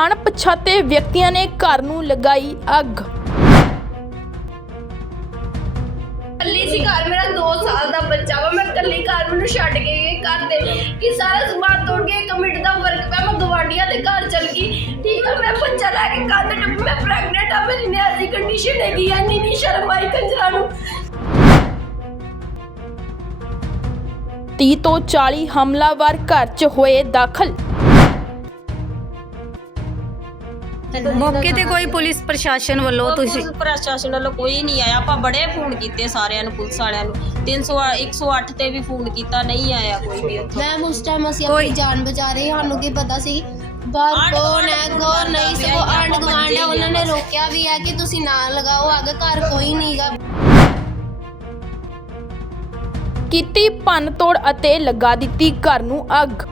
ਅਣਪਛਾਤੇ ਵਿਅਕਤੀਆਂ ਨੇ ਘਰ ਨੂੰ ਲਗਾਈ ਅੱਗ। ਕੱਲੀ ਸੀ ਘਰ, ਮੇਰਾ 2 ਸਾਲ ਦਾ ਬੱਚਾ ਵਾ। ਮੈਂ ਕੱਲੀ ਘਰ ਮੈਨੂੰ ਛੱਡ ਕੇ ਗਏ ਘਰ ਦੇ। ਕਿ ਸਾਰਾ ਸਮਾਨ ਤੋੜ ਕੇ ਇੱਕ ਮਿੰਟ ਦਾ ਵਰਕ ਪਿਆ। ਮੈਂ ਗਵਾਂਡੀਆਂ ਦੇ ਘਰ ਚਲ ਗਈ। ਠੀਕ ਆ, ਮੈਂ ਬੱਚਾ ਲੈ ਕੇ ਕੰਧ ਟੱਪ ਮੈਂ ਪ੍ਰੈਗਨੈਂਟ ਆ, ਮੇਰੀ ਨਿਆਜ਼ੀ ਕੰਡੀਸ਼ਨ ਹੈਗੀ ਆ ਨਹੀਂ ਨਹੀਂ ਸ਼ਰਮ ਆਈ ਕੰਜਰਾਂ ਨੂੰ। 30 ਤੋਂ 40 ਹਮਲਾਵਰ ਘਰ 'ਚ ਹੋਏ ਦਾਖਲ ਮੌਕੇ ਤੇ ਕੋਈ ਪੁਲਿਸ ਪ੍ਰਸ਼ਾਸਨ ਵੱਲੋਂ ਤੁਸੀਂ ਪੁਲਿਸ ਪ੍ਰਸ਼ਾਸਨ ਵੱਲੋਂ ਕੋਈ ਨਹੀਂ ਆਇਆ। ਆਪਾਂ ਬੜੇ ਫੋਨ ਕੀਤੇ ਸਾਰਿਆਂ ਨੂੰ ਪੁਲਿਸ ਵਾਲਿਆਂ ਨੂੰ। 300 108 ਤੇ ਵੀ ਫੋਨ ਕੀਤਾ ਨਹੀਂ ਆਇਆ ਕੋਈ ਵੀ ਉੱਥੋਂ। ਮੈਮ ਉਸ ਟਾਈਮ ਅਸੀਂ ਕੋਈ- ਆਪਣੀ ਜਾਨ ਬਚਾ ਰਹੇ ਸਾਨੂੰ ਕੀ ਪਤਾ ਸੀ? ਬਾਹਰ ਆਂਢ ਕੌਣ ਗੁਆਂਢ ਹੈ ਨੂੰ ਕੌਣ ਨਹੀਂ ਪਿਆ ਆਂਡ ਆਪਾਂ ਗਵਾਂਡ ਬੰਦੇ ਉਹਨਾਂ ਨੇ ਹੀ। ਰੋਕਿਆ ਵੀ ਹੈ ਕਿ ਤੁਸੀਂ ਨਾ ਲਗਾਓ ਅੱਗੇ ਘਰ ਕੋਈ ਨਹੀਂਗਾ ਕੀਤੀ ਭੰਨਤੋੜ ਅਤੇ ਲਗਾ ਦਿੱਤੀ ਘਰ ਨੂੰ ਅੱਗ।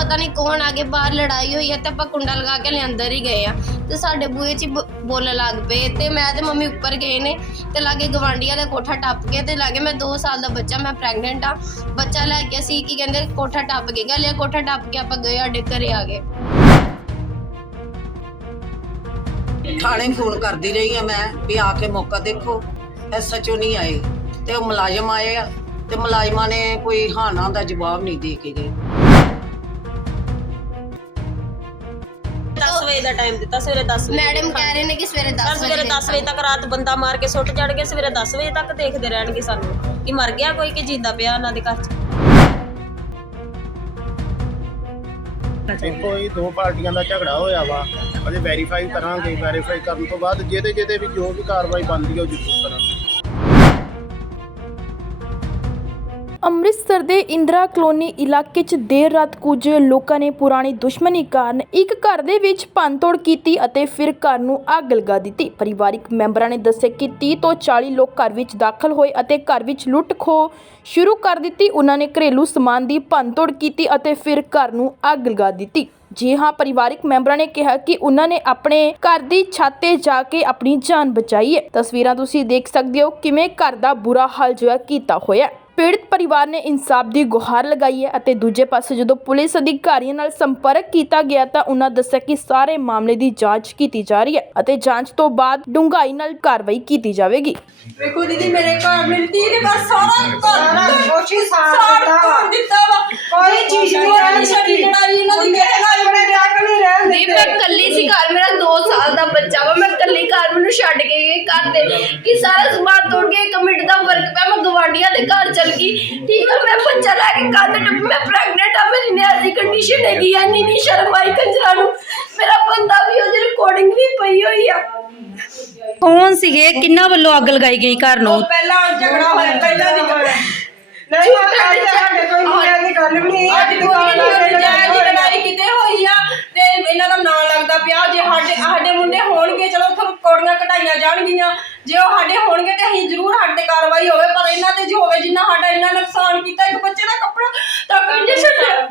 ਪਤਾ ਨਹੀਂ ਕੌਣ ਆ ਆਗੇ ਬਾਹਰ ਲੜਾਈ ਹੋਈ ਹੈ ਤੇ ਆਪਾਂ ਕੁੰਡਾ ਲਗਾ ਕੇ ਲੈ ਅੰਦਰ ਹੀ ਗਏ ਆ। ਤੇ ਸਾਡੇ ਬੂਹੇ 'ਚ ਹੀ ਬ- ਬੋਲਣ ਲੱਗ ਪਏ ਤੇ ਮੈਂ ਤੇ ਮੰਮੀ ਉੱਪਰ ਗਏ ਨੇ ਤੇ ਲਾਗੇ ਗਵਾਂਡੀਆਂ ਦਾ ਕੋਠਾ ਟੱਪ ਕੇ ਤੇ ਲਾਗੇ ਮੈਂ 2 ਸਾਲ ਦਾ ਬੱਚਾ, ਮੈਂ ਪ੍ਰੈਗਨੈਂਟ ਆ। ਬੱਚਾ ਲੈ ਕੇ ਅਸੀਂ ਕੀ ਕਹਿੰਦੇ, ਕੋਠਾ ਟੱਪ ਕੇ ਗਏ। ਕੋਠਾ ਟੱਪ ਕੇ ਆਪਾਂ ਗਏ, ਸਾਡੇ ਘਰੇ ਆ ਗਏ। ਥਾਣੇ ਫੋਨ ਕਰਦੀ ਰਹੀ ਆ ਮੈਂ ਵੀ ਆ ਕੇ ਮੌਕਾ ਦੇਖੋ। ਐਸਐਚਓ ਨਹੀਂ ਆਏ ਤੇ ਉਹ ਮੁਲਾਜ਼ਮ ਆਏ ਆ ਤੇ ਮੁਲਾਜ਼ਮਾਂ ਨੇ ਕੋਈ ਹਾਨਾ ਦਾ ਜਵਾਬ ਨਹੀਂ ਦੇ ਕੇ ਗਏ। ਦਾ ਟਾਈਮ ਦਿੱਤਾ ਸਵੇਰੇ 10 ਵਜੇ ਮੈਡਮ ਕਹਿ ਰਹੇ ਨੇ ਕਿ ਸਵੇਰੇ 10 ਸਰ ਸਵੇਰੇ 10 ਵਜੇ ਤੱਕ ਰਾਤ ਬੰਦਾ ਮਾਰ ਕੇ ਸੁੱਟ ਚੜਗੇ ਸਵੇਰੇ 10 ਵਜੇ ਤੱਕ ਦੇਖਦੇ ਰਹਿਣਗੇ ਸਾਨੂੰ ਕਿ ਮਰ ਗਿਆ ਕੋਈ ਕਿ ਜਿੰਦਾ ਪਿਆ ਉਹਨਾਂ ਦੇ ਘਰ 'ਚ। ਦੇਖੋ ਇਹ ਦੋ ਪਾਰਟੀਆਂ ਦਾ ਝਗੜਾ ਹੋਇਆ ਵਾ ਅਜੇ ਵੈਰੀਫਾਈ ਕਰਾਂਗੇ ਵੈਰੀਫਾਈ ਕਰਨ ਤੋਂ ਬਾਅਦ ਜਿਹਦੇ ਜਿਹਦੇ ਵੀ ਜੋ ਵੀ ਕਾਰਵਾਈ ਬਣਦੀ ਹੈ ਉਹ ਜ਼ਰੂਰ ਕਰਾਂਗੇ। ਅੰਮ੍ਰਿਤਸਰ ਦੇ ਇੰਦਰਾ ਕਲੋਨੀ ਇਲਾਕੇ 'ਚ ਦੇਰ ਰਾਤ ਕੁਝ ਲੋਕਾਂ ਨੇ ਪੁਰਾਣੀ ਦੁਸ਼ਮਣੀ ਕਾਰਨ ਇੱਕ ਘਰ ਦੇ ਵਿੱਚ ਭੰਨਤੋੜ ਕੀਤੀ ਅਤੇ ਫਿਰ ਘਰ ਨੂੰ ਅੱਗ ਲਗਾ ਦਿੱਤੀ। ਪਰਿਵਾਰਿਕ ਮੈਂਬਰਾਂ ਨੇ ਦੱਸਿਆ ਕਿ 30 ਤੋਂ 40 ਲੋਕ ਘਰ ਵਿੱਚ ਦਾਖਲ ਹੋਏ ਅਤੇ ਘਰ ਵਿੱਚ ਲੁੱਟ ਖੋਹ ਸ਼ੁਰੂ ਕਰ ਦਿੱਤੀ। ਉਹਨਾਂ ਨੇ ਘਰੇਲੂ ਸਮਾਨ ਦੀ ਭੰਨਤੋੜ ਕੀਤੀ ਅਤੇ ਫਿਰ ਘਰ ਨੂੰ ਅੱਗ ਲਗਾ ਦਿੱਤੀ। ਜੀ ਹਾਂ, ਪਰਿਵਾਰਿਕ ਮੈਂਬਰਾਂ ਨੇ ਕਿਹਾ ਕਿ ਉਹਨਾਂ ਨੇ ਆਪਣੇ ਘਰ ਦੀ ਛੱਤ ਤੇ ਜਾ ਕੇ ਆਪਣੀ ਜਾਨ ਬਚਾਈ ਹੈ। ਤਸਵੀਰਾਂ ਤੁਸੀਂ ਦੇਖ ਸਕਦੇ ਹੋ ਕਿਵੇਂ ਘਰ ਦਾ ਬੁਰਾ ਹਾਲ ਜੋ ਹੈ ਕੀਤਾ ਹੋਇਆ ਪੀੜਤ ਪਰਿਵਾਰ ਨੇ ਇਨਸਾਫ ਦੀ ਗੁਹਾਰ ਲਗਾਈ ਹੈ ਅਤੇ ਦੂਜੇ ਪਾਸੇ ਜਦੋਂ ਪੁਲਿਸ ਅਧਿਕਾਰੀਆਂ ਨਾਲ ਸੰਪਰਕ ਕੀਤਾ ਗਿਆ ਤਾਂ ਉਹਨਾਂ ਦੱਸਿਆ ਕਿ ਸਾਰੇ ਮਾਮਲੇ ਦੀ ਜਾਂਚ ਕੀਤੀ ਜਾ ਰਹੀ ਹੈ ਅਤੇ ਜਾਂਚ ਤੋਂ ਬਾਅਦ ਡੂੰਘਾਈ ਨਾਲ ਕਾਰਵਾਈ ਕੀਤੀ ਜਾਵੇਗੀ। ਵੇਖੋ ਦੀਦੀ ਮੇਰੇ ਘਰ ਮੇਰੀ ਧੀ ਨੇ ਬਸ ਸਾਰਾ ਘਰ ਕੋਸ਼ਿਸ਼ ਸਾੜ ਤੋੜ ਦਿੱਤਾ ਵਾ। ਕੋਈ ਚੀਜ਼ ਨਹੀਂ ਰਹਿ ਛੱਡੀ ਲੜਾਈ ਇਹਨਾਂ ਦੀ ਮੇਰੇ ਨਾਲ ਨਹੀਂ ਰਹਿਣ ਦਿੱਤੇ ਮੈਂ ਕੱਲੀ ਸੀ ਘਰ ਮੇਰਾ 2 ਸਾਲ ਦਾ ਬੱਚਾ ਵਾ। ਮੈਂ ਕੱਲੀ ਘਰ ਮੈਨੂੰ ਛੱਡ ਕੇ ਗਏ ਘਰ ਦੇ ਕਿ ਸਾਰਾ ਸਮਾਨ ਤੋੜ ਕੇ ਇੱਕ ਮਿੰਟ ਦਾ ਵਰਕ ਪਿਆ ਮੈਂ ਗਵਾਂਡੀਆਂ ਦੇ ਘਰ ਚਲ ਗਈ ਠੀਕ ਆ ਮੈਂ ਬੱਚਾ ਲੈ ਕੇ ਕੰਧ ਟੱਪ ਮੈਂ ਪ੍ਰੈਗਨੈਂਟ ਆ ਮੇਰੀ ਨਿਆਜ਼ੀ ਕੰਡੀਸ਼ਨ ਹੈਗੀ ਆ ਨਹੀਂ ਨਹੀਂ ਸ਼ਰਮ ਆਈ ਕੰਜਰਾਂ ਨੂੰ। ਮੇਰਾ ਬੰਦਾ ਵੀ ਉਹਦੀ ਰਿਕਾਰਡਿੰਗ ਵੀ ਪਈ ਹੋਈ ਆ। ਕੌਣ ਸੀਗੇ? ਕਿੰਨਾ ਵੱਲੋਂ ਅੱਗ ਲਗਾਈ ਗਈ ਘਰ ਨੂੰ? ਪਹਿਲਾਂ ਝਗੜਾ ਹੋਇਆ ਪਹਿਲਾਂ ਦੀ ਗੱਲ ਨਹੀਂ ਸਾਡੇ ਕੋਈ ਨਹੀਂ ਦੀ ਗੱਲ ਵੀ ਨਹੀਂ ਅੱਜ ਦੁਕਾਨ ਜਾਇਜ਼ ਲੜਾਈ ਕਿਤੇ ਹੋਈ ਆ? ਤੇ ਇਹਨਾਂ ਦਾ ਨਾਂ ਲੱਗਦਾ ਪਿਆ। ਜੇ ਸਾਡੇ ਸਾਡੇ ਮੁੰਡੇ ਹੋਣਗੇ ਚਲੋ ਉੱਥੋਂ ਕੋੜੀਆਂ ਕਟਾਈਆਂ ਜਾਣਗੀਆਂ। ਜੇ ਉਹ ਸਾਡੇ ਹੋਣਗੇ ਤੇ ਅਸੀਂ ਜ਼ਰੂਰ ਸਾਡੇ ਤੇ ਕਾਰਵਾਈ ਹੋਵੇ ਪਰ ਇਹਨਾਂ ਤੇ ਜੋ ਹੋਵੇ ਜਿੰਨਾ ਸਾਡਾ ਇੰਨਾ ਨੁਕਸਾਨ ਕੀਤਾ ਇੱਕ ਬੱਚੇ ਦਾ ਕੱਪੜਾ ਤੱਕ ਨਹੀਂ ਜੇ ਛੱਡਿਆ।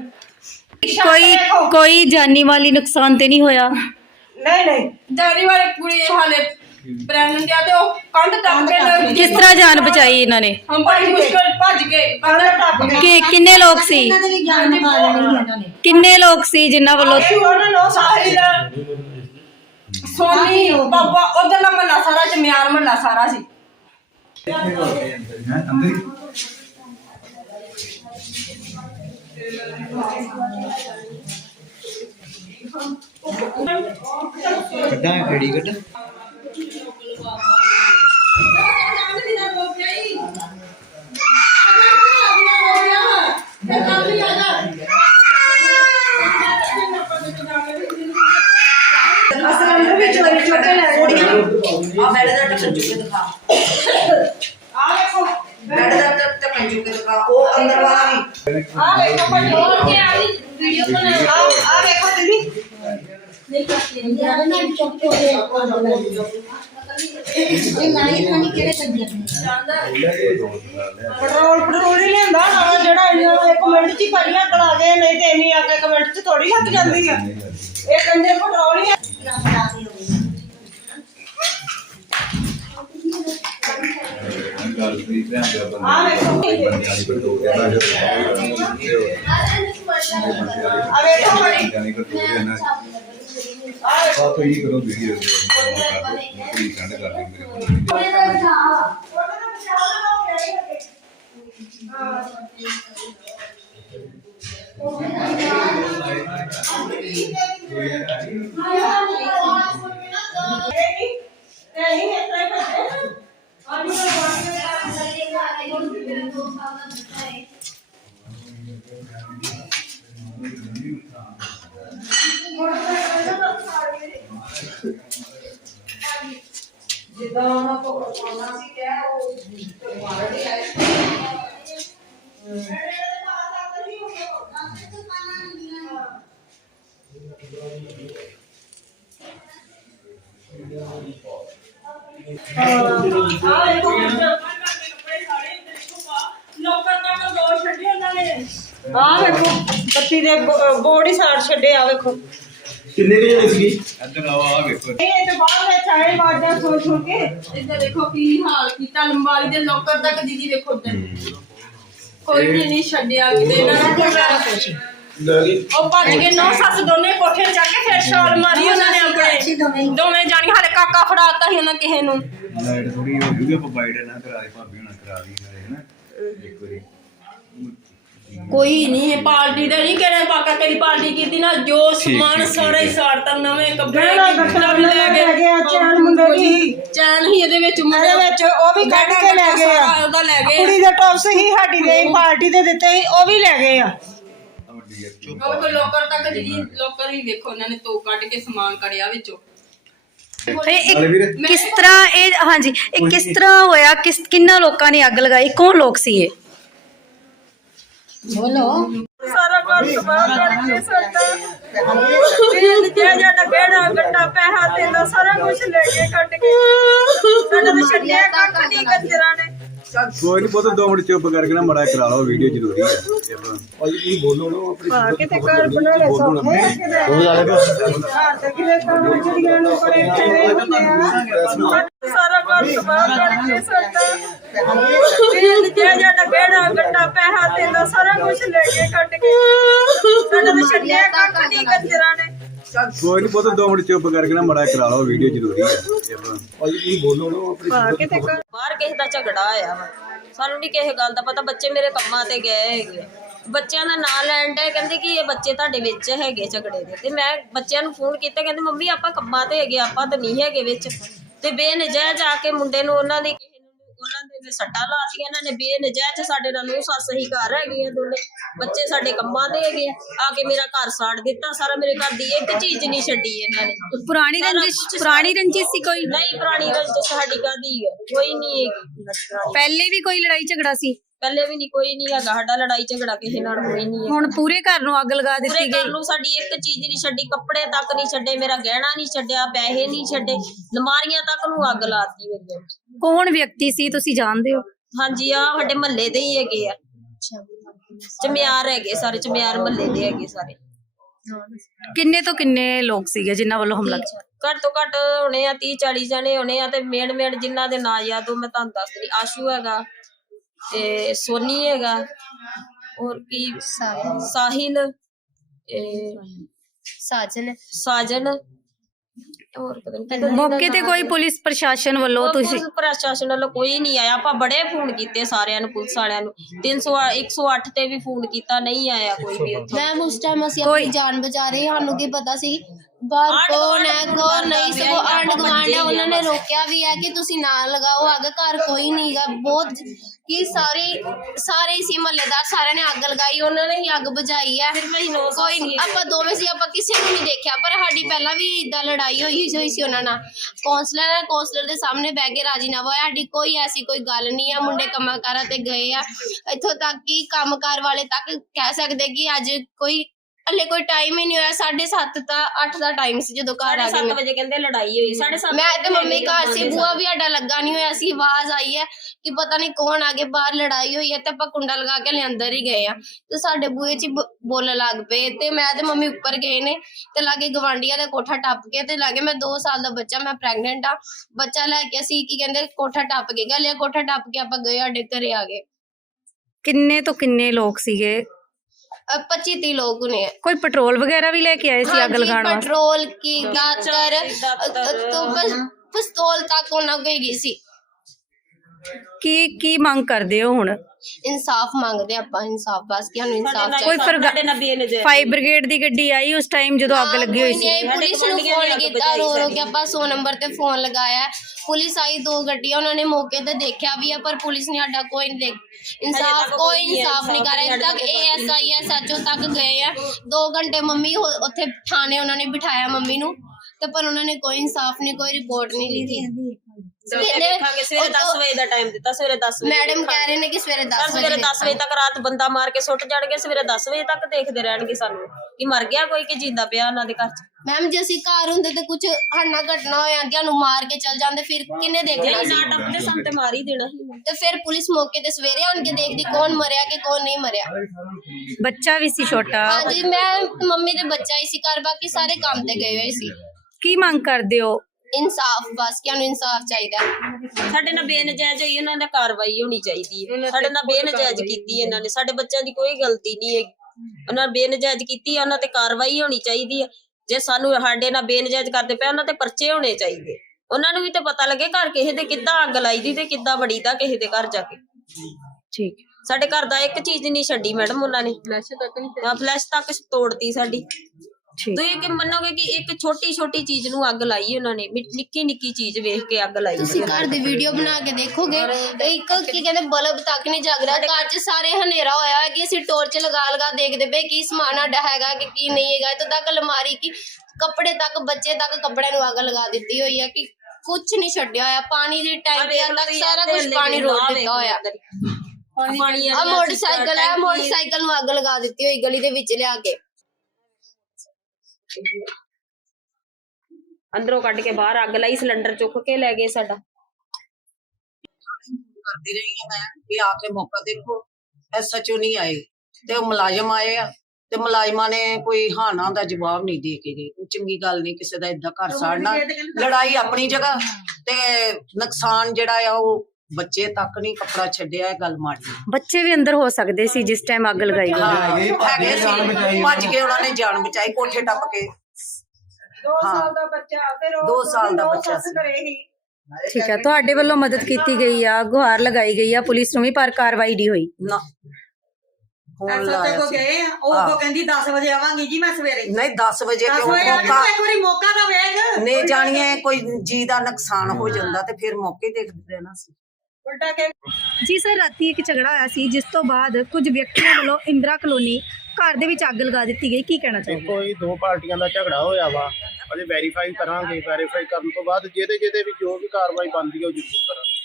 ਕੋਈ ਕੋਈ ਜਾਨੀ ਮਾਲੀ ਨੁਕਸਾਨ ਤੇ ਨਹੀਂ ਹੋਇਆ। ਨਹੀਂ ਨਹੀਂ। ਜਾਰੀ ਵਾਲੇ ਪੂਰੇ ਹਾਲੇ ਪ੍ਰੈਗਨੈਂਟ ਆ ਤੇ ਉਹ ਕੰਧ ਟੱਪ ਕੇ ਕਿਸ ਤਰ੍ਹਾਂ ਜਾਨ ਬਚਾਈ ਇਹਨਾਂ ਨੇ? ਹਮ ਬੜੀ ਮੁਸ਼ਕਲ ਭੱਜ ਕੇ ਕੰਧ ਟੱਪ ਕੇ ਕਿ ਕਿੰਨੇ ਲੋਕ ਸੀ? ਕਿੰਨੇ ਲੋਕ ਸੀ ਜਿਨ੍ਹਾਂ ਵੱਲੋਂ ਉਹਨਾਂ ਨੂੰ ਸਾਹਿਲ ਸੋਨੀ ਬਾਬਾ ਉਧਰਲਾ ਮਹੱਲਾ ਸਾਰਾ ਚਮਿਆਰ ਮਹੱਲਾ ਸਾਰਾ ਸੀ। ਕੱਢਾਂ ਕਿਹੜੀ ਕੱਢ? ਆ ਬੈਡ ਦਾ ਟੱਕਣ ਚੁੱਕੇ ਦਿਖਾ। ਆ ਵੇਖੋ ਬੈਡ ਦਾ ਟੱਕਣ ਚੁੱਕੇ ਦਿਖਾ। ਉਹ ਅੰਦਰ ਵਾਲਾ ਵੀ। ਆ ਵੇਖੋ ਭਾਜੀ ਹੋਰ ਕੀ ਆ? ਵੀਡੀਓ ਬਣਾ ਪੈਟਰੋਲ ਪੈਟਰੋਲ ਹੀ ਲੈਂਦਾ ਨਾ ਜਿਹੜਾ ਇਹਨਾਂ ਇੱਕ ਮਿੰਟ ਚ ਹੀ ਪਹਿਲਾਂ ਕਲਾ ਗਏ ਨਹੀਂ ਤੇ ਇੰਨੀ ਆ ਕੇ ਇੱਕ ਮਿੰਟ ਚ ਥੋੜੀ ਲੱਗ ਜਾਂਦੀ ਆ। ਇਹ ਕੰਜਰ ਪੈਟਰੋਲ ਹੀ ਆ। ਗੱਲ ਵੀ ਧਿਆਨ ਦੇ ਆ ਵੇਖੋ ਬੰਦੇ ਆ ਵੇਖੋ ਬੜੀ ਜਾਨੀ ਕੋ ਦੋ ਦੇਣਾ ਆ ਤਾਂ ਹੀ ਕਰੋ ਵੀਡੀਓ ਪੂਰੀ ਕੰਡ ਕਰ ਦੇ ਮੇਰੇ ਕੋਲ ਆ ਵੇਖੋ, ਬੱਤੀ ਦੇ ਬੋਰਡ ਹੀ ਸਾੜ ਛੱਡੇ ਆ, ਵੇਖੋ। ਕਿੰਨੇ ਕੁ ਜਣੇ ਸੀਗੇ? ਇੱਧਰ ਆਓ ਆ ਵੇਖੋ। ਇਹ ਤੇ ਬਾਹਰ ਵਿੱਚ ਆਏ ਵਾਜਾਂ ਸੋ ਸੋ ਕੇ। ਇੱਧਰ ਦੇਖੋ ਕੀ ਹਾਲ ਕੀਤਾ ਲੰਬਾਰੀ ਦੇ ਲੋਕਰ ਤੱਕ ਦੀਦੀ ਵੇਖੋ ਉੱਧਰ। ਕੋਈ ਵੀ ਨਹੀਂ ਛੱਡਿਆ ਕਿਤੇ ਨੂੰ ਕੋਈ ਲੈ ਗਏ। ਉਹ ਭੱਜ ਕੇ ਨੌ ਸੱਸ ਦੋਨੇ ਕੋਠੇ ਚੱਕ ਕੇ ਫਿਰ ਛਾਲ ਮਾਰੀ ਉਹਨਾਂ ਨੇ ਆਪਣੇ। ਦੋਵੇਂ। ਜਾਣੀ ਹਾਲੇ ਕਾਕਾ ਫੜਾਤਾ ਸੀ ਉਹਨਾਂ ਕਿਸੇ ਨੂੰ। ਲਾਈਟ ਥੋੜੀ ਹੋ ਜੂਗੀ ਆਪਾਂ ਬਾਈਟ ਨਾ ਕਰਾ ਦੇ ਭਾਬੀ ਹੁਣਾਂ ਕਰਾ ਦੀ ਨਾਲੇ ਹੈ ਨਾ ਇੱਕ ਵਾਰੀ। ਕੋਈ ਨਹੀਂ ਇਹ ਪਾਰਟੀ ਦੇ ਨਹੀਂ ਕਿਹੜੇ ਪਾਕਾ ਤੇਰੀ ਪਾਰਟੀ ਕੀਤੀ ਨਾ ਜੋ ਸਮਾਨ ਸਾਰਾ ਹੀ ਸਾੜਤਾ ਨਵੇਂ ਕੱਪੜੇ ਗੱਟਾ ਵੀ ਲੈ ਗਏ ਆ ਚੈਨ ਮੁੰਡੇ ਦੀ। ਚੈਨ ਹੀ ਇਹਦੇ ਵਿੱਚ ਮੁੰਡੇ ਇਹਦੇ ਵਿੱਚ ਉਹ ਵੀ ਕੱਢ ਕੇ ਲੈ ਗਏ ਆ। ਸਾਰਾ ਉਹਦਾ ਲੈ ਗਏ। ਕੁੜੀ ਦੇ ਟੌਪਸ ਹੀ ਸਾਡੀ ਦੇ ਪਾਰਟੀ ਦੇ ਦਿੱਤੇ ਸੀ ਉਹ ਵੀ ਲੈ ਗਏ ਆ। ਆ ਵੱਡੀ ਆ ਚੁੱਪ ਉਹ ਕੋਈ ਲੋਕਰ ਤੱਕ ਦੀਦੀ ਲੋਕਰ ਵੀ ਵੇਖੋ ਉਹਨਾਂ ਨੇ ਤੋ ਕੱਢ ਕੇ ਸਮਾਨ ਕੜਿਆ ਵਿੱਚੋਂ। ਤੇ ਇਹ ਨਾਲੇ ਵੀਰੇ ਕਿਸ ਤਰ੍ਹਾਂ ਇਹ ਹਾਂਜੀ ਇਹ ਕਿਸ ਤਰ੍ਹਾਂ ਹੋਇਆ ਕਿਸ ਕਿੰਨਾ ਲੋਕਾਂ ਨੇ ਅੱਗ ਲਗਾਈ ਕੌਣ ਲੋਕ ਸੀ ਇਹ? ਸਾਰਾ ਘਰ ਸਵਾਰ ਕਰਕੇ ਸਾਡਾ ਇਹ ਜਿਹੜਾ ਜਿਹੜਾ ਬੇੜਾ ਗੱਟਾ ਪੈਸਾ ਤੇ ਦਾ ਸਾਰਾ ਕੁਝ ਲੈ ਕੇ ਕੱਟ ਕੇ। ਸਾਡਾ ਤਾਂ ਛੱਡਿਆ ਕੱਖ ਨਹੀਂ ਕੰਜਰਾਂ ਨੇ। ਕੋਈ ਨਹੀਂ ਪੁੱਤ ਦੋ ਮਿੰਟ ਚੁੱਪ ਕਰਕੇ ਨਾ ਮੜਾ ਕਰਾ ਲਓ ਵੀਡੀਓ ਜ਼ਰੂਰੀ ਹੈ ਤੇ ਤੁਸੀਂ ਬੋਲੋ ਨਾ ਆਪਣੀ ਪਾ ਕੇ ਤੇ ਘਰ ਬਣਾ ਲੈ ਕਿਤੇ। ਉਹ ਜਾਣੇ ਘਰ ਤੇ ਕਿਤੇ ਕੰਮ ਜਿਹੜੀਆਂ ਨੂੰ ਕਰੇ ਖੜੇ ਹੁੰਦੇ ਆ ਸਾਰਾ ਘਰ ਸਵਾਰ ਕਰਕੇ ਸਾਡਾ ਇਹ ਜਿਹੜਾ ਜਿਹੜਾ ਬੇੜਾ ਗੱਟਾ ਪੈਸਾ ਤੇ ਦਾ ਸਾਰਾ ਕੁਝ ਲੈ ਕੇ ਕੱਟ ਕੇ। ਸਾਡਾ ਤਾਂ ਛੱਡਿਆ ਕੱਖ ਨਹੀਂ ਕੰਜਰਾਂ ਨੇ। ਕੋਈ ਨਹੀਂ ਪੁੱਤ ਦੋ ਮਿੰਟ ਚੁੱਪ ਕਰਕੇ ਨਾ ਮੜਾ ਕਰਾ ਲਓ ਵੀਡੀਓ ਜ਼ਰੂਰੀ ਹੈ ਤੇ ਆਪਾਂ- ਭਾਜੀ ਤੁਸੀਂ ਬੋਲੋ ਨਾ ਆਪਣੀ ਪਾ ਕੇ ਤੇ ਘਰ ਬਾਹਰ ਕਿਸੇ ਦਾ ਝਗੜਾ ਆਇਆ ਵਾ। ਸਾਨੂੰ ਨਹੀਂ ਕਿਸੇ ਗੱਲ ਦਾ ਪਤਾ ਬੱਚੇ ਮੇਰੇ ਕੰਮਾਂ ਤੇ ਗਏ ਹੈਗੇ। ਬੱਚਿਆਂ ਦਾ ਨਾਂ ਲੈਣ ਦੇ ਕਹਿੰਦੇ ਕਿ ਇਹ ਬੱਚੇ ਤੁਹਾਡੇ ਵਿੱਚ ਹੈਗੇ ਝਗੜੇ ਦੇ। ਤੇ ਮੈਂ ਬੱਚਿਆਂ ਨੂੰ ਫੋਨ ਕੀਤਾ ਕਹਿੰਦੇ ਮੰਮੀ ਆਪਾਂ ਕੰਮਾਂ ਤੇ ਹੈਗੇ ਆਪਾਂ ਤਾਂ ਨਹੀਂ ਹੈਗੇ ਵਿੱਚ। ਤੇ ਬੇਨਜਾਇਜ਼ ਆ ਕੇ ਮੁੰਡੇ ਨੂੰ ਉਹਨਾਂ ਦੀ ਕਿਸੇ ਨੂੰ ਉਹਨਾਂ ਦੇ ਸੱਟਾਂ ਲਾਤੀਆਂ ਇਹਨਾਂ ਨੇ ਬੇਨਜਾਇਜ਼ ਸਾਡੇ ਨਾਲ ਨੂੰ ਸੱਸ ਹੀ ਘਰ ਹੈਗੇ ਆ ਦੋਨੇ। ਬੱਚੇ ਸਾਡੇ ਕੰਮਾਂ ਤੇ ਹੈਗੇ ਆ। ਆ ਕੇ ਮੇਰਾ ਘਰ ਸਾੜ ਦਿੱਤਾ ਸਾਰਾ ਮੇਰੇ ਘਰ ਦੀ ਇੱਕ ਚੀਜ਼ ਨਹੀਂ ਛੱਡੀ ਇਹਨਾਂ ਨੇ। ਪੁਰਾਣੀ ਸਾਰਾ ਰੰਜਿਸ਼ ਕੁਛ ਪੁਰਾਣੀ ਰੰਜਿਸ਼ ਸੀ ਕੋਈ? ਨਹੀਂ ਪੁਰਾਣੀ ਰੰਜਿਸ਼ ਸਾਡੀ ਕਾਦੀ ਹੈ? ਕੋਈ ਨਹੀਂ ਹੈਗੀ। ਪਹਿਲੇ ਵੀ ਕੋਈ ਲੜਾਈ ਝਗੜਾ ਸੀ? ਪਹਿਲੇ ਵੀ ਨਹੀਂ ਕੋਈ ਨਹੀਂ ਹੈਗਾ ਸਾਡਾ ਲੜਾਈ ਝਗੜਾ ਕਿਸੇ ਨਾਲ ਕੋਈ ਨਹੀਂ ਹੈ। ਹੁਣ ਪੂਰੇ ਘਰ ਨੂੰ ਅੱਗ ਲਗਾ ਪੂਰੇ ਦਿੱਤੀ ਘਰ ਗਈ ਨੂੰ ਸਾਡੀ ਇੱਕ ਚੀਜ਼ ਨਹੀਂ ਛੱਡੀ ਕੱਪੜੇ ਤੱਕ ਨਹੀਂ ਛੱਡੇ ਮੇਰਾ ਗਹਿਣਾ ਨਹੀਂ ਛੱਡਿਆ ਪੈਸੇ ਨਹੀਂ ਛੱਡੇ ਲਮਾਰੀਆਂ ਤੱਕ ਨੂੰ ਅੱਗ ਲਾਤੀ ਮੇਰੇ ਕੌਣ ਵਿਅਕਤੀ ਸੀ ਤੁਸੀਂ ਜਾਣਦੇ ਹੋ? ਹਾਂਜੀ ਆ ਸਾਡੇ ਮਹੱਲੇ ਦੇ ਹੀ ਹੈਗੇ ਆ। ਚਮਿਆਰ ਹੈਗੇ ਸਾਰੇ ਚਮਿਆਰ ਮਹੱਲੇ ਦੇ ਹੈਗੇ ਸਾਰੇ। ਕਿੰਨੇ ਤੋਂ ਕਿੰਨੇ ਲੋਕ ਸੀਗੇ ਜਿਨ੍ਹਾਂ ਵੱਲੋਂ ਹਮਲਾ ਕੀਤਾ? ਘੱਟ ਤੋਂ ਘੱਟ ਹੋਣੇ ਆ 30 40 ਜਣੇ ਹੋਣੇ ਆ ਤੇ ਮੇਨ ਮੇਨ ਜਿਨ੍ਹਾਂ ਦੇ ਨਾਂ ਯਾਦ ਉਹ ਮੈਂ ਤੁਹਾਨੂੰ ਦੱਸ ਰਹੀ ਆਸ਼ੂ ਹੈਗਾ ਤੇ ਸੋਨੀ ਹੈਗਾ ਹੋਰ ਕੀ ਸਾਹਿਲ ਇਹ ਸਾਜਨ। ਸਾਜਨ। ਹੋਰ ਪਤਾ ਨਹੀਂ ਮੌਕੇ ਤੇ ਕੋਈ ਪੁਲਿਸ ਪ੍ਰਸ਼ਾਸਨ ਵੱਲੋਂ ਤੁਸੀਂ? ਪੁਲਿਸ ਪ੍ਰਸ਼ਾਸਨ ਵੱਲੋਂ ਕੋਈ ਨਹੀਂ ਆਇਆ। ਆਪਾਂ ਬੜੇ ਫੋਨ ਕੀਤੇ ਸਾਰਿਆਂ ਨੂੰ ਪੁਲਿਸ ਵਾਲਿਆਂ ਨੂੰ। 300 108 ਤੇ ਵੀ ਫੋਨ ਕੀਤਾ ਨਹੀਂ ਆਇਆ ਕੋਈ ਵੀ ਉੱਥੋਂ। ਮੈਮ ਉਸ ਟਾਈਮ ਅਸੀਂ ਕੋਈ- ਆਪਣੀ ਜਾਨ ਬਚਾ ਰਹੇ ਸਾਨੂੰ ਕੀ ਪਤਾ ਸੀ ਬਾਹਰ ਆਂਢ ਕੌਣ ਹੈ ਗੁਆਂਢ ਕੌਣ ਨਹੀਂ ਸਗੋਂ ਗਵਾਂਡ ਭੱਜੇ ਹੀ ਉਹਨਾਂ ਨੇ। ਰੋਕਿਆ ਵੀ ਹੈ ਕਿ ਤੁਸੀਂ ਨਾ ਲਗਾਓ ਅੱਗ ਘਰ ਕੋਈ ਨਹੀਂਗਾ ਬਹੁਤ ਕੀ ਸਾਰੀ ਸਾਰੇ ਸੀ ਮਹੱਲੇਦਾਰ ਸਾਰਿਆਂ ਨੇ ਅੱਗ ਲਗਾਈ ਉਹਨਾਂ ਨੇ ਹੀ ਅੱਗ ਬੁਝਾਈ ਹੈ। ਕੋਈ ਨੀ, ਆਪਾਂ ਦੋਵੇਂ ਸੀ ਆਪਾਂ ਕਿਸੇ ਨੂੰ ਨਹੀਂ ਦੇਖਿਆ ਪਰ ਸਾਡੀ ਪਹਿਲਾਂ ਵੀ ਇਦਾਂ ਲੜਾਈ ਹੋਈ ਹੋਈ ਸੀ ਉਹਨਾਂ ਨਾਲ। ਕੌਂਸਲਰ ਹੈ ਕੌਂਸਲਰ ਦੇ ਸਾਹਮਣੇ ਬਹਿ ਕੇ ਰਾਜੀਨਾਮਾ ਹੋਇਆ। ਸਾਡੀ ਕੋਈ ਐਸੀ ਕੋਈ ਗੱਲ ਨਹੀਂ ਆ ਮੁੰਡੇ ਕੰਮਕਾਰਾਂ ਤੇ ਗਏ ਆ। ਇੱਥੋਂ ਤੱਕ ਕਿ ਕੰਮਕਾਰ ਵਾਲੇ ਤੱਕ ਕਹਿ ਸਕਦੇ ਕਿ ਅੱਜ ਕੋਈ ਹਲੇ ਕੋਈ ਟਾਈਮ ਹੀ ਨਹੀਂ ਹੋਇਆ 7:30 ਤਾਂ 8 ਦਾ ਟਾਈਮ ਸੀ ਜਦੋਂ ਘਰ ਆ ਗਏ 7 ਮੈਂ। ਵਜੇ ਕਹਿੰਦੇ ਲੜਾਈ ਹੋਈ 7:30 ਮੈਂ ਤੇ ਮੰਮੀ ਘਰ ਸੀ ਬੂਆ ਵੀ ਸਾਡਾ ਲੱਗਾ ਨਹੀਂ ਹੋਇਆ ਸੀ ਆਵਾਜ਼ ਆਈ ਹੈ ਕਿ ਪਤਾ ਨਹੀਂ ਕੌਣ ਆ ਕੇ ਬਾਹਰ ਲੜਾਈ ਹੋਈ ਹੈ ਤੇ ਆਪਾਂ ਕੁੰਡਾ ਲਗਾ ਕੇ ਲੈ ਅੰਦਰ ਹੀ ਗਏ ਆ। ਤੇ ਸਾਡੇ ਬੂਏ 'ਚ ਹੀ ਬ- ਬੋਲਣ ਲੱਗ ਪਏ ਤੇ ਮੈਂ ਤੇ ਮੰਮੀ ਉੱਪਰ ਗਏ ਨੇ ਤੇ ਲਾਗੇ ਗਵਾਂਡੀਆਂ ਦਾ ਕੋਠਾ ਟੱਪ ਕੇ ਤੇ ਲਾਗੇ ਮੈਂ 2 ਸਾਲ ਦਾ ਬੱਚਾ ਮੈਂ ਪ੍ਰੈਗਨੈਂਟ ਆ। ਬੱਚਾ ਲੈ ਕੇ ਅਸੀਂ ਕੀ ਕਹਿੰਦੇ ਕੋਠਾ ਟੱਪ ਕੇ ਗਏ ਲਿਆ ਕੋਠਾ ਟੱਪ ਕੇ ਆਪਾਂ ਗਏ ਸਾਡੇ ਘਰੇ ਆ ਗਏ। ਕਿੰਨੇ ਤੋਂ ਕਿੰਨੇ ਲੋਕ ਸੀਗੇ? पच्चीस तीस लोग ने ਕੋਈ ਪੈਟਰੋਲ ਵਗੈਰਾ ਵੀ ਲੈ ਕੇ ਆਏ ਸੀ हाँ ਅੱਗ जी, ਲਗਾਉਣ ਵਾਸਤੇ पेट्रोल की दातर दातर, तो बस पिस्तौल तक होना गई सी ਕੀ ਕੀ ਮੰਗ ਕਰਦੇ ਹੋ ਹੁਣ? ਇਨਸਾਫ ਮੰਗਦੇ ਆਪਾਂ ਇਨਸਾਫ ਬਸ ਕਿ ਸਾਨੂੰ ਇਨਸਾਫ ਕੋਈ ਚਾਹੀਦਾ। ਫਰਗਾ- ਸਾਡੇ ਨਾਲ ਬੇਨਜਾਇਜ਼ ਫਾਇਰ ਬ੍ਰਿਗੇਡ ਦੀ ਗੱਡੀ ਆਈ ਉਸ ਟਾਈਮ ਜਦੋਂ ਅੱਗ ਲੱਗੀ ਹੋਈ ਸੀ। ਪੁਲਿਸ ਨੂੰ ਫੋਨ ਕੀਤਾ ਰੋ ਰੋ ਕੇ ਆਪਾਂ 100 ਨੰਬਰ ਤੇ ਫੋਨ ਲਗਾਇਆ। ਪੁਲਿਸ ਆਈ ਦੋ ਗੱਡੀਆਂ ਉਹਨਾਂ ਨੇ ਮੌਕੇ ਤੇ ਦੇਖਿਆ ਵੀ ਹੈ ਪਰ ਪੁਲਿਸ ਨੇ ਸਾਡਾ ਕੋਈ ਨਹੀਂ ਦੇਖ ਇਨਸਾਫ ਕੋਈ ਇਨਸਾਫ ਨਹੀਂ ਕਰਿਆ ਅੱਜ ਤੱਕ ਏਐਸਆਈ ਐਸਐਚਓ ਤੱਕ ਗਏ ਆ। ਦੋ ਘੰਟੇ ਮੰਮੀ ਉਹ- ਉੱਥੇ ਥਾਣੇ ਉਹਨਾਂ ਨੇ ਬਿਠਾਇਆ ਮੰਮੀ ਨੂੰ। ਤੇ ਪਰ ਉਹਨਾਂ ਨੇ ਕੋਈ ਇਨਸਾਫ ਨਹੀਂ ਕੋਈ ਰਿਪੋਰਟ ਨਹੀਂ ਲਿਖੀ ਦੇਖਾਂਗੇ ਸਵੇਰੇ 10 ਵਜੇ ਦਾ ਟਾਈਮ ਦਿੱਤਾ ਸਵੇਰੇ 10 ਵਜੇ ਮੈਡਮ ਕਹਿ ਰਹੇ ਨੇ ਕਿ ਸਵੇਰੇ 10 ਸਰ ਸਵੇਰੇ 10 ਵਜੇ ਤੱਕ ਰਾਤ ਬੰਦਾ ਮਾਰ ਕੇ ਸੁੱਟ ਜਾਣਗੇ ਸਵੇਰੇ 10 ਵਜੇ ਤੱਕ ਦੇਖਦੇ ਰਹਿਣਗੇ ਸਾਨੂੰ। ਕਿ ਮਰ ਗਿਆ ਕੋਈ ਕਿ ਜਿੰਦਾ ਪਿਆ ਉਹਨਾਂ ਦੇ ਘਰ 'ਚ? ਮੈਮ ਜੇ ਅਸੀਂ ਘਰ ਹੁੰਦੇ ਤੇ ਕੁਝ ਹੰਨਾ ਘਟਨਾ ਹੋ ਜਾਂਦੀ ਸਾਨੂੰ ਮਾਰ ਕੇ ਚਲ ਜਾਂਦੇ ਫਿਰ ਕਿੰਨੇ ਦੇਖਣਾ ਜੇ ਸੀ? ਨਾ ਟੱਪਦੇ ਸਾਨੂੰ ਤੇ ਮਾਰ ਹੀ ਦੇਣਾ ਸੀ। ਤੇ ਫਿਰ ਪੁਲਿਸ ਮੌਕੇ ਤੇ ਸਵੇਰੇ ਆਣ ਕੇ ਦੇਖਦੀ ਕੌਣ ਮਰਿਆ ਕਿ ਕੌਣ ਨਹੀਂ ਮਰਿਆ। ਬੱਚਾ ਵੀ ਸੀ ਛੋਟਾ। ਹਾਂਜੀ ਮੈਂ ਮੰਮੀ ਦੇ ਬੱਚਾ ਹੀ ਸੀ ਘਰ ਬਾਕੀ ਸਾਰੇ ਕੰਮ ਤੇ ਗਏ ਹੋਏ ਸੀ। ਕੀ ਮੰਗ ਕਰਦੇ ਹੋ? ਇਨਸਾਫ ਬਸ ਕਿ ਸਾਨੂੰ ਇਨਸਾਫ ਚਾਹੀਦਾ। ਸਾਡੇ ਨਾਲ ਬੇਨਜਾਇਜ਼ ਹੋਈ ਉਹਨਾਂ ਦਾ ਕਾਰਵਾਈ ਹੋਣੀ ਚਾਹੀਦੀ ਹੈ। ਸਾਡੇ ਨਾਲ ਬੇਨਜਾਇਜ਼ ਕੀਤੀ ਇਹਨਾਂ ਨੇ। ਸਾਡੇ ਬੱਚਿਆਂ ਦੀ ਕੋਈ ਗਲਤੀ ਨਹੀਂ ਹੈ ਉਹਨਾਂ ਨੇ ਬੇਨਜਾਇਜ਼ ਕੀਤੀ ਹੈ, ਉਹਨਾਂ ਤੇ ਕਾਰਵਾਈ ਹੋਣੀ ਚਾਹੀਦੀ ਹੈ। ਜੇ ਸਾਨੂੰ ਸਾਡੇ ਨਾਲ ਬੇਨਜਾਇਜ਼ ਕਰਦੇ ਪਏ ਉਹਨਾਂ ਤੇ ਪਰਚੇ ਹੋਣੇ ਚਾਹੀਦੇ। ਉਹਨਾਂ ਨੂੰ ਵੀ ਤੇ ਪਤਾ ਲੱਗੇ ਘਰ ਕਿਸੇ ਦੇ ਕਿੱਦਾਂ ਅੱਗ ਲਾਈ ਦੀ ਤੇ ਕਿੱਦਾਂ ਬੜੀ ਦਾ ਕਿਸੇ ਦੇ ਘਰ ਜਾ ਕੇ। ਠੀਕ। ਸਾਡੇ ਘਰ ਦਾ ਇੱਕ ਚੀਜ਼ ਨਹੀਂ ਛੱਡੀ ਮੈਡਮ ਉਹਨਾਂ ਨੇ। ਫਲੈਸ਼ ਤੱਕ ਨਹੀਂ ਫਲੈਸ਼ ਤੱਕ ਤੋੜਤੀ ਸਾਡੀ। ਤੁਸੀਂ ਕਿ ਮੰਨੋਗੇ ਕਿ ਇੱਕ ਛੋਟੀ ਛੋਟੀ ਚੀਜ਼ ਨੂੰ ਅੱਗ ਲਾਈ ਉਹਨਾਂ ਨੇ? ਵੀ ਨਿੱਕੀ ਨਿੱਕੀ ਚੀਜ਼ ਵੇਖ ਕੇ ਅੱਗ ਲਾਈ। ਤੁਸੀਂ ਘਰ ਦੀ ਵੀਡੀਓ ਬਣਾ ਕੇ ਦੇਖੋਗੇ ਇੱਕ ਕੀ ਕਹਿੰਦੇ ਬਲਬ ਤੱਕ ਨਹੀਂ ਜਗ ਰਿਹਾ। ਘਰ 'ਚ ਸਾਰੇ ਹਨੇਰਾ ਹੋਇਆ ਹੈ ਕਿ ਅਸੀਂ ਟੋਰਚ ਲਗਾ ਲਗਾ ਦੇਖਦੇ ਪਏ ਕੀ ਸਮਾਨ ਸਾਡਾ ਹੈਗਾ ਕਿ ਕੀ ਨਹੀਂ ਹੈਗਾ। ਇੱਥੋਂ ਤੱਕ ਅਲਮਾਰੀ ਕੀ ਕੱਪੜੇ ਤੱਕ ਬੱਚੇ ਤੱਕ ਕੱਪੜਿਆਂ ਨੂੰ ਅੱਗ ਲਗਾ ਦਿੱਤੀ ਹੋਈ ਹੈ ਕਿ ਕੁਝ ਨਹੀਂ ਛੱਡਿਆ ਹੋਇਆ। ਪਾਣੀ ਦੀ ਟੈਂਕੀਆਂ ਤੱਕ ਸਾਰਾ ਕੁਝ ਪਾਣੀ ਰੋੜ ਦਿੱਤਾ ਹੋਇਆ। ਪਾਣੀ ਆ ਮੋਟਰਸਾਈਕਲ ਹੈ ਮੋਟਰਸਾਈਕਲ ਨੂੰ ਅੱਗ ਲਗਾ ਦਿੱਤੀ ਹੋਈ ਗਲੀ ਦੇ ਵਿੱਚ ਲਿਆ ਕੇ। ਅੰਦਰੋਂ ਕੱਢ ਕੇ ਬਾਹਰ ਅੱਗ ਲਾਈ ਸਿਲੰਡਰ ਚੁੱਕ ਕੇ ਲੈ ਗਏ ਸਾਡਾ। ਕਰਦੀ ਰਹੀ ਹਾਂ ਮੈਂ ਵੀ ਆ ਕੇ ਮੌਕਾ ਦੇਖੋ ਐਸਐਚਓ ਨਹੀਂ ਆਏ ਤੇ ਉਹ ਮੁਲਾਜ਼ਮ ਆਏ ਆ ਤੇ ਮੁਲਾਜ਼ਮਾਂ ਨੇ ਕੋਈ ਹਾਨਾ ਦਾ ਜਵਾਬ ਨਹੀਂ ਦੇ ਕੇ ਗਏ। ਉਹ ਚੰਗੀ ਗੱਲ ਨਹੀਂ ਕਿਸੇ ਦਾ ਇਦਾਂ ਘਰ ਸਾੜਨਾ ਲੜਾਈ ਆਪਣੀ ਜਗ੍ਹਾ ਤੇ ਨੁਕਸਾਨ ਜਿਹੜਾ ਆ ਉਹ ਬੱਚੇ ਤੱਕ ਨਹੀਂ ਕੱਪੜਾ ਛੱਡਿਆ ਇਹ ਗੱਲ ਮਾੜੀ ਬੱਚੇ ਵੀ ਅੰਦਰ ਹੋ ਸਕਦੇ ਸੀ ਜਿਸ ਟਾਈਮ ਅੱਗ ਲਗਾਈ ਗਈ ਹਾਂ ਹੈਗੇ ਸੀ ਭੱਜ ਕੇ ਉਹਨਾਂ ਨੇ ਜਾਨ ਬਚਾਈ ਕੋਠੇ ਟੱਪ ਕੇ। 2 ਸਾਲ ਦਾ ਬੱਚਾ ਫਿਰ 2 ਸਾਲ ਦਾ ਬੱਚਾ ਸੀ। ਠੀਕ ਹੈ ਤੁਹਾਡੇ ਵੱਲੋਂ ਮਦਦ ਕੀਤੀ ਗਈ ਆ ਗੁਹਾਰ ਲਗਾਈ ਗਈ ਆ ਪੁਲਿਸ ਨੂੰ ਵੀ ਪਰ ਕਾਰਵਾਈ ਨਹੀਂ ਹੋਈ। ਨਾ। ਐਸਓਤੇ ਲਾਇਆ ਕੋ ਸੀ। ਗਏ ਆ ਉਹ ਹਾਂ। ਕੋ ਕਹਿੰਦੀ 10 ਵਜੇ ਆਵਾਂਗੀ ਜੀ ਮੈਂ ਸਵੇਰੇ। ਨਹੀਂ 10 ਵਜੇ 10 ਕਿਉਂ? ਵਜੇ ਆ ਕੇ ਮੌਕਾ ਤੂੰ ਇੱਕ ਵਾਰੀ ਮੌਕਾ ਤਾਂ ਵੇਖ। ਨੇ ਜਾਣੀਏ ਕੋਈ ਜੀ ਦਾ ਨੁਕਸਾਨ ਹੋ ਜਾਂਦਾ ਤੇ ਫਿਰ ਮੌਕੇ ਦੇਖਦੇ ਰਹਿਣਾ ਸੀ। ਉਲਟਾ ਕੇ ਜੀ ਸਰ ਰਾਤੀ ਇੱਕ ਝਗੜਾ ਹੋਇਆ ਸੀ ਜਿਸ ਤੋਂ ਬਾਅਦ ਕੁਝ ਵਿਅਕਤੀਆਂ ਵੱਲੋਂ ਇੰਦਰਾ ਕਲੋਨੀ ਘਰ ਦੇ ਵਿੱਚ ਅੱਗ ਲਗਾ ਦਿੱਤੀ ਗਈ। ਕੀ ਕਹਿਣਾ ਚਾਹੋਗੇ? ਇਹ ਦੋ ਪਾਰਟੀਆਂ ਦਾ ਝਗੜਾ ਹੋਇਆ ਵਾ। ਅਜੇ ਵੈਰੀਫਾਈ ਕਰਾਂਗੇ ਵੈਰੀਫਾਈ ਕਰਨ ਤੋਂ ਬਾਅਦ ਜਿਹਦੇ ਜਿਹਦੇ ਵੀ ਜੋ ਵੀ ਕਾਰਵਾਈ ਬਣਦੀ ਹੈ ਉਹ ਜ਼ਰੂਰ ਕਰਾਂਗੇ।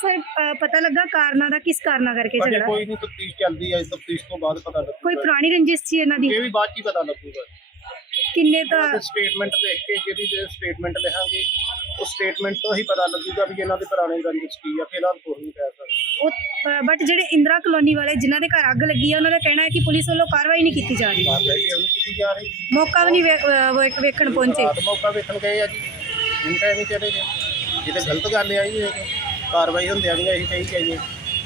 ਸਰ ਅ, ਪਤਾ ਲੱਗਾ ਕਾਰਨਾਂ ਦਾ ਕਿਸ ਕਾਰਨਾਂ ਕਰਕੇ ਅਜੇ ਝਗੜਾ? ਕੋਈ ਨਹੀਂ ਤਫਤੀਸ਼ ਚੱਲਦੀ ਹੈ ਤਫਤੀਸ਼ ਤੋਂ ਬਾਅਦ ਪਤਾ ਕੋਈ ਲੱਗੂਗਾ ਪੁਰਾਣੀ ਰੰਜਿਸ਼ ਸੀ ਇਹਨਾਂ ਦੀ? ਇਹ ਵੀ ਬਾਅਦ ਚ ਹੀ ਪਤਾ ਲੱਗੂਗਾ। ਕਿੰਨੇ ਤਾਂ ਸਟੇਟਮੈਂਟ ਲਿਖ ਕੇ ਜਿਹਦੀ ਜੇ ਸਟੇਟਮੈਂਟ ਲਿਖਾਂਗੇ ਉਹ ਸਟੇਟਮੈਂਟ ਤੋਂ ਹੀ ਪਤਾ ਲੱਗੂਗਾ ਵੀ ਇਹਨਾਂ ਦੇ ਪੁਰਾਣੇ ਰੰਜਿਸ਼ ਕੀ ਆ ਫਿਲਹਾਲ ਕੋਈ ਨਹੀਂ ਕਹਿ ਸਕਦੇ। ਉਹ ਬਟ ਜਿਹੜੇ ਇੰਦਰਾ ਕਲੋਨੀ ਵਾਲੇ ਜਿਨ੍ਹਾਂ ਦੇ ਘਰ ਅੱਗ ਲੱਗੀ ਆ ਉਹਨਾਂ ਦਾ ਕਹਿਣਾ ਹੈ ਕਿ ਪੁਲਿਸ ਵੱਲੋਂ ਕਾਰਵਾਈ ਨਹੀਂ ਕੀਤੀ ਜਾ ਰਹੀ। ਕਾਰਵਾਈ ਵੀ ਨਹੀਂ ਕੀਤੀ ਜਾ ਰਹੀ। ਮੌਕਾ ਵੀ ਨਹੀਂ ਵੇ- ਅ, ਵੇ- ਵੇਖਣ ਪਹੁੰਚੇ। ਰਾਤ ਮੌਕਾ ਵੇਖਣ ਗਏ ਆ ਜੀ। ਹੁਣ ਟਾਈਮ ਹੀ ਚਲੇ ਗਏ ਇਹ ਤਾਂ ਗਲਤ ਗੱਲ ਆ ਜੀ ਇਹ ਕਾਰਵਾਈ ਹੁੰਦਿਆਂ ਨਹੀਂ ਅਸੀਂ ਕਹੀ ਜਾਈਏ।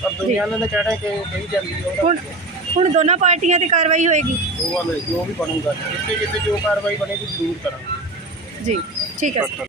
ਪਰ ਦੁਨੀਆ ਨੇ ਤਾਂ ਕਹਿਣਾ ਕਿ ਕਹੀ ਜਾਂਦੀ ਹੈ ਉਹਦਾ ਹੁਣ ਹੁਣ ਦੋਨਾਂ ਪਾਰਟੀਆਂ ਤੇ ਕਾਰਵਾਈ ਹੋਏਗੀ। ਉਹ ਵਾਲੇ ਜੋ ਵੀ ਬਣੂਗਾ ਜਿੱਥੇ ਜਿੱਥੇ ਜੋ ਕਾਰਵਾਈ ਬਣੇਗੀ ਜ਼ਰੂਰ ਕਰਾਂਗੇ। ਜੀ ਠੀਕ ਹੈ ਸਰ।